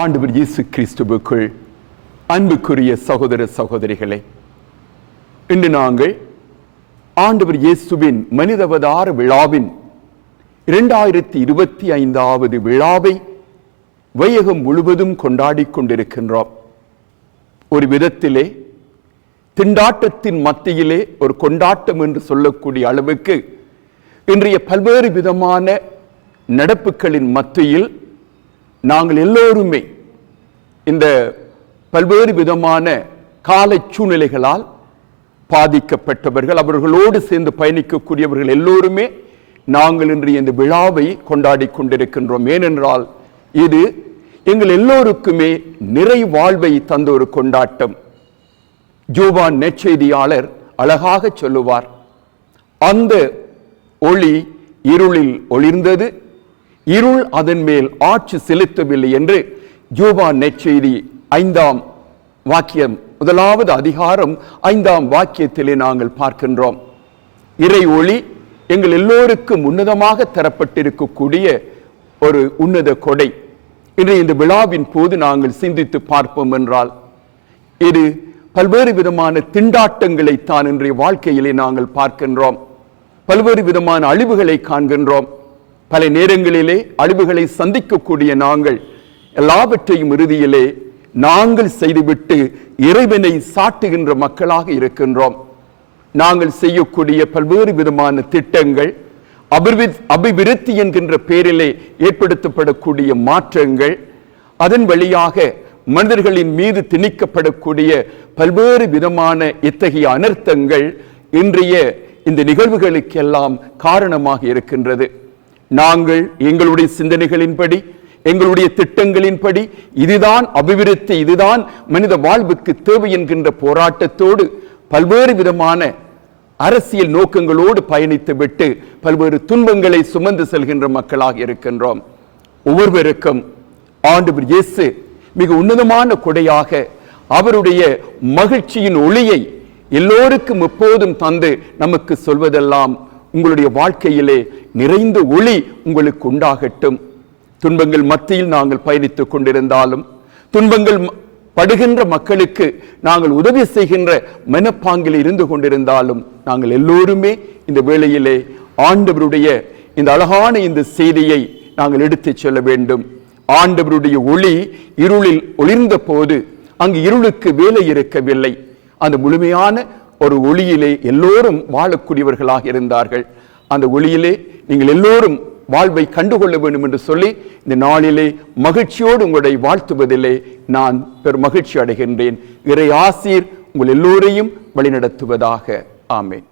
ஆண்டவர் இயேசு கிறிஸ்துவுக்குள் அன்புக்குரிய சகோதர சகோதரிகளே இன்று நாங்கள் ஆண்டவர் இயேசுவின் மனிதவதார விழாவின் இரண்டாயிரத்தி இருபத்தி ஐந்தாவது விழாவை வையகம் முழுவதும் கொண்டாடிக் கொண்டிருக்கின்றோம். ஒரு விதத்திலே திண்டாட்டத்தின் மத்தியிலே ஒரு கொண்டாட்டம் என்று சொல்லக்கூடிய அளவுக்கு இன்றைய பல்வேறு விதமான நடப்புகளின் மத்தியில் நாங்கள் எல்லோருமே இந்த பல்வேறு விதமான கால சூழ்நிலைகளால் பாதிக்கப்பட்டவர்கள் அவர்களோடு சேர்ந்து பயணிக்கக்கூடியவர்கள் எல்லோருமே நாங்கள் இன்று இந்த விழாவை கொண்டாடி கொண்டிருக்கின்றோம். ஏனென்றால் இது எங்கள் எல்லோருக்குமே நிறை வாழ்வை தந்த ஒரு கொண்டாட்டம். ஜோவான் நெற்செய்தியாளர் அழகாக சொல்லுவார் அந்த ஒளி இருளில் ஒளிர்ந்தது இருள் அதன் மேல் ஆட்சி செலுத்தவில்லை என்று ஜூபா நெச்செய்தி ஐந்தாம் வாக்கியம் முதலாவது அதிகாரம் ஐந்தாம் வாக்கியத்திலே நாங்கள் பார்க்கின்றோம். இறை ஒளி எங்கள் எல்லோருக்கும் உன்னதமாக தரப்பட்டிருக்கக்கூடிய ஒரு உன்னத கொடை. இன்று இந்த விழாவின் போது நாங்கள் சிந்தித்து பார்ப்போம் என்றால் இது பல்வேறு விதமான திண்டாட்டங்களை தான் இன்றைய வாழ்க்கையிலே நாங்கள் பார்க்கின்றோம். பல்வேறு விதமான அழிவுகளை காண்கின்றோம். பல நேரங்களிலே அழிவுகளை சந்திக்கக்கூடிய நாங்கள் எல்லாவற்றையும் இறுதியிலே நாங்கள் செய்துவிட்டு இறைவனை சாட்டுகின்ற மக்களாக இருக்கின்றோம். நாங்கள் செய்யக்கூடிய பல்வேறு விதமான திட்டங்கள் அபிர்வி அபிவிருத்தி என்கின்ற பேரிலே ஏற்படுத்தப்படக்கூடிய மாற்றங்கள் அதன் வழியாக மனிதர்களின் மீது திணிக்கப்படக்கூடிய பல்வேறு விதமான இத்தகைய அனர்த்தங்கள் இன்றைய இந்த நிகழ்வுகளுக்கெல்லாம் காரணமாக இருக்கின்றது. நாங்கள் எங்களுடைய சிந்தனைகளின்படி எங்களுடைய திட்டங்களின்படி இதுதான் அபிவிருத்தி இதுதான் மனித வாழ்வுக்கு தேவை என்கின்ற போராட்டத்தோடு பல்வேறு விதமான அரசியல் நோக்கங்களோடு பயணித்து விட்டு பல்வேறு துன்பங்களை சுமந்து செல்கின்ற மக்களாக இருக்கின்றோம். ஒவ்வொருவருக்கும் ஆண்டு இயேசு மிக உன்னதமான கொடையாக அவருடைய மகிழ்ச்சியின் ஒளியை எல்லோருக்கும் எப்போதும் தந்து நமக்கு சொல்வதெல்லாம் உங்களுடைய வாழ்க்கையிலே நிறைந்த ஒளி உங்களுக்கு உண்டாகட்டும். துன்பங்கள் மத்தியில் நாங்கள் பயணித்துக் கொண்டிருந்தாலும் துன்பங்கள் படுகின்ற மக்களுக்கு நாங்கள் உதவி செய்கின்ற மனப்பாங்கில் இருந்து கொண்டிருந்தாலும் நாங்கள் எல்லோருமே இந்த வேளையிலே ஆண்டவருடைய இந்த அழகான இந்த செய்தியை நாங்கள் எடுத்துச் செல்ல வேண்டும். ஆண்டவருடைய ஒளி இருளில் ஒளிர்ந்த போது அங்கு இருளுக்கு வேலை இருக்கவில்லை. அந்த முழுமையான ஒரு ஒளியிலே எல்லோரும் வாழக்கூடியவர்களாக இருந்தார்கள். அந்த ஒளியிலே நீங்கள் எல்லோரும் வாழ்வை கண்டுகொள்ள வேண்டும் என்று சொல்லி இந்த நாளிலே மகிழ்ச்சியோடு உங்களை வாழ்த்துவதிலே நான் பெரும் மகிழ்ச்சி அடைகின்றேன். இறை ஆசீர் உங்கள் எல்லோரையும் வழிநடத்துவதாக. ஆமேன்.